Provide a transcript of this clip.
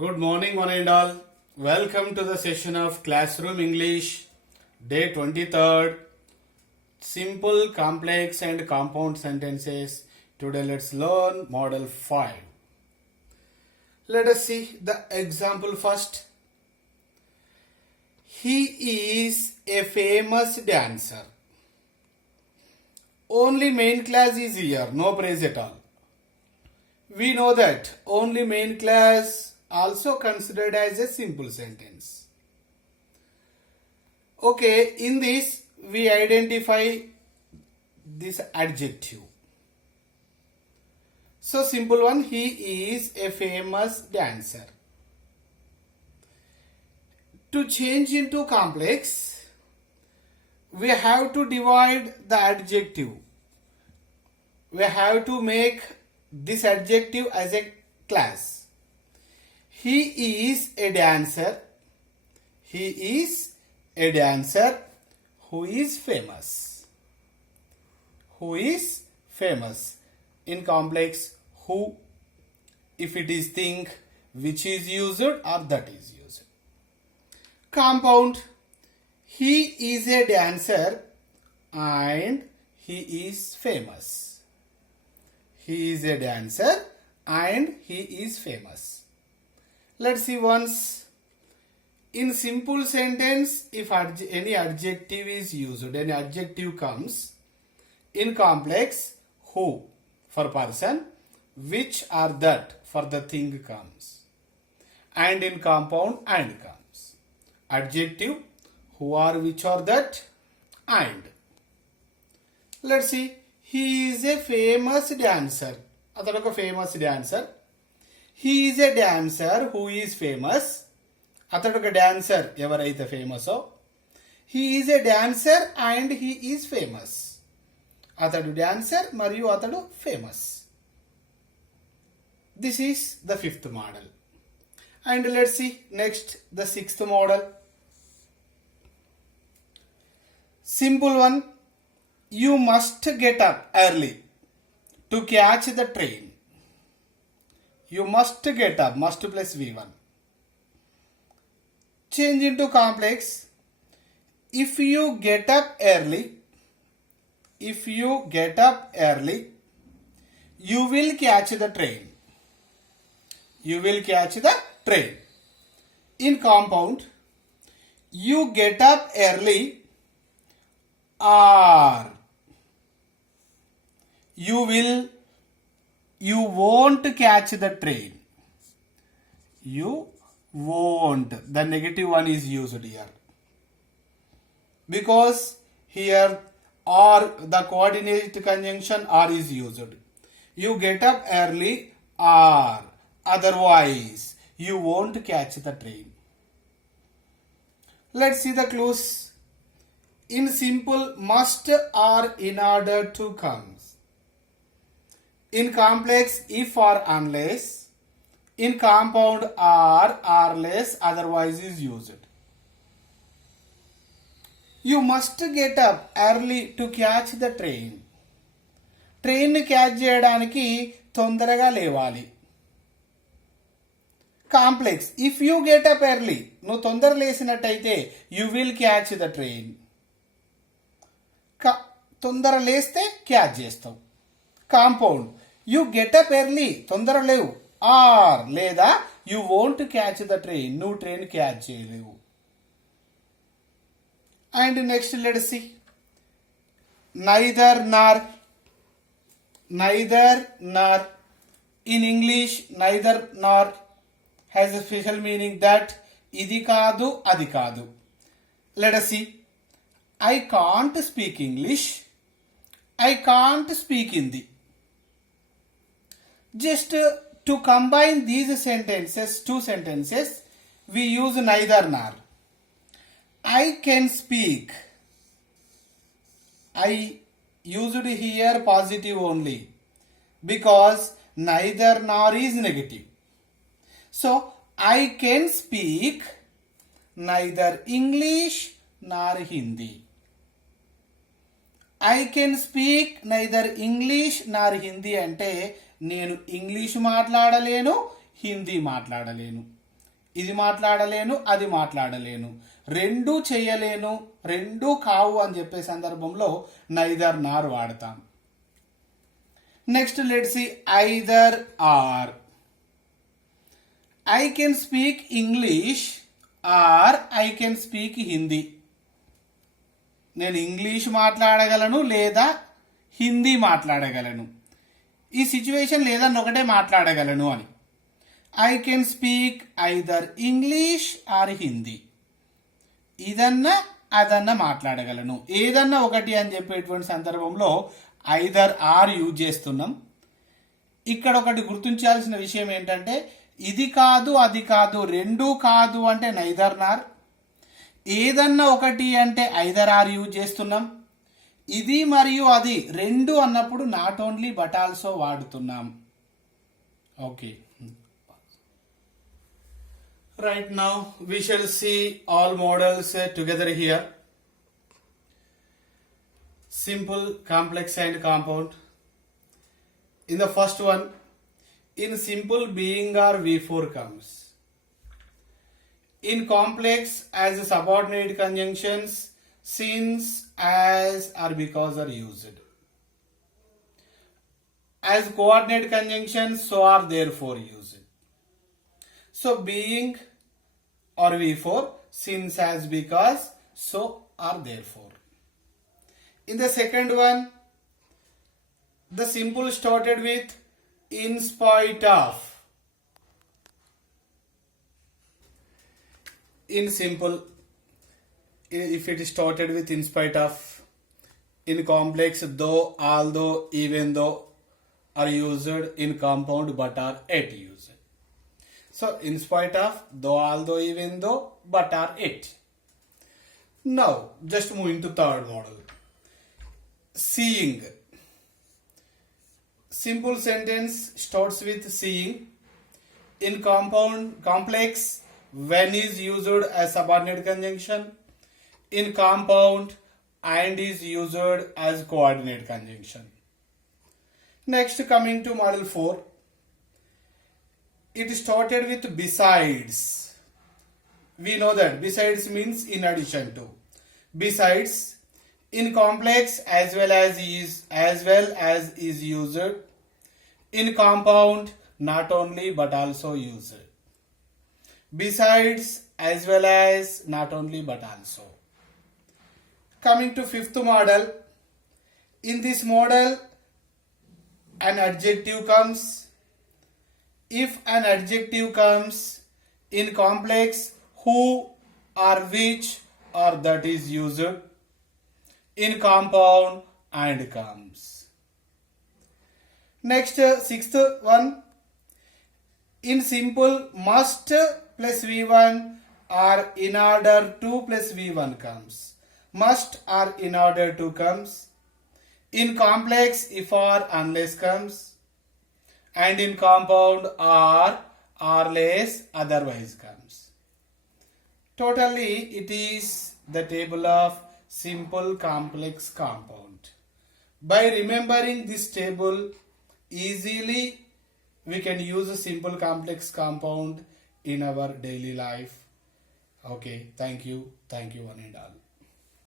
Good morning, one and all. Welcome to the session of Classroom English, day 23rd. Simple, complex, and compound sentences. Today, let's learn Model 5. Let us see the example first. He is a famous dancer. Only main class is here, no praise at all. We know that only main class also considered as a simple sentence. Okay, in this we identify this adjective. So simple one, he is a famous dancer. To change into complex, we have to divide the adjective. We have to make this adjective as a class. He is a dancer. He is a dancer who is famous. Who is famous. In complex, who, if it is thing which is used or that is used. Compound, he is a dancer and he is famous. He is a dancer and he is famous. Let's see once. In simple sentence, if any adjective is used, any adjective comes. In complex, who for person, which or that for the thing comes. And in compound, and comes. Adjective, who or which or that, and. Let's see. He is a famous dancer. Atadu oka famous dancer. He is a dancer who is famous. Atadu oka dancer evaraithe famous. He is a dancer and he is famous. Atadu dancer mariyu atadu famous. This is the fifth model. And let's see next the sixth model. Simple one. You must get up early to catch the train. You must get up. Must plus V1. Change into complex. If you get up early, you will catch the train. You will catch the train. In compound, you get up early or you won't catch the train. You won't. The negative one is used here. Because here or the coordinate conjunction or is used. You get up early or otherwise you won't catch the train. Let's see the clues. In simple, must or in order to comes. In complex, if or unless. In compound, or less, otherwise is used. You must get up early to catch the train. Train ని catch చేయడానికి తొందరగా లేవాలి. Complex, if you get up early, నువ్వు తొందర లేసినట్టయితే you will catch the train. తొందర లేస్తే catch చేస్తావు. కాంపౌండ్, యూ గెటప్ ఎర్లీ, తొందర లేవు, ఆర్ లేదా you won't catch the train, నువ్వు ట్రైన్ క్యాచ్ చేయలేవు. And next let see neither Nar. Neither Nar. In English neither Nar has a special meaning that ఇది కాదు అది కాదు. Let us see. I can't speak English. I can't speak Hindi. Just to combine these sentences, two sentences, we use neither nor. I can speak. I used here positive only because neither nor is negative. So I can speak neither English nor Hindi. I can speak neither English nor Hindi అంటే నేను English మాట్లాడలేను, హిందీ మాట్లాడలేను. ఇది మాట్లాడలేను, అది మాట్లాడలేను, రెండూ చేయలేను, రెండూ కావు అని చెప్పే సందర్భంలో నైదర్ నార్ వాడతాం. Next let's see either are. I can speak English or I can speak Hindi. నేను ఇంగ్లీష్ మాట్లాడగలను లేదా హిందీ మాట్లాడగలను. ఈ సిచ్యువేషన్ లేదన్న ఒకటే మాట్లాడగలను అని. I can speak either English or Hindi. ఇదన్నా అదన్నా మాట్లాడగలను, ఏదన్నా ఒకటి అని చెప్పేటువంటి సందర్భంలో ఐదర్ ఆర్ యూజ్ చేస్తున్నాం. ఇక్కడ ఒకటి గుర్తించాల్సిన విషయం ఏంటంటే ఇది కాదు అది కాదు రెండూ కాదు అంటే నైదర్ నార్. ఏదన్నా ఒకటి అంటే ఐదర్ ఆర్ యూజ్ చేస్తున్నాం. ఇది మరియు అది రెండు అన్నప్పుడు నాట్ ఓన్లీ బట్ ఆల్సో వాడుతున్నాం. Okay, right now we shall see all models together here. Simple, complex and compound. In the first one, in simple being or V4 comes. In complex as subordinate conjunctions, since, as or because are used. As coordinate conjunctions, so are therefore used. So being or V4, since, as, because, so are therefore. In the second one, the simple started with in spite of. In simple, if it is started with in spite of. In complex, though, although, even though are used. In compound, but are yet used. So in spite of, though, although, even though, but are yet. Now just moving to third model. Seeing. Simple sentence starts with seeing. In compound, complex, when is used as subordinate conjunction. In compound, and is used as coordinate conjunction. Next, coming to model 4. It started with besides. We know that besides means in addition to. Besides, in complex as well as is used. In compound, not only but also used. Besides, as well as, not only but also. Coming to fifth model. In this model, an adjective comes. If an adjective comes in complex, who or which or that is used. In compound, and comes. Next, sixth one. In simple, must plus V1 or in order to plus V1 comes. Must or in order to comes. In complex, if or unless comes. And in compound, or less otherwise comes. Totally, it is the table of simple complex compound. By remembering this table, easily we can use a simple complex compound in our daily life. Okay, thank you one and all.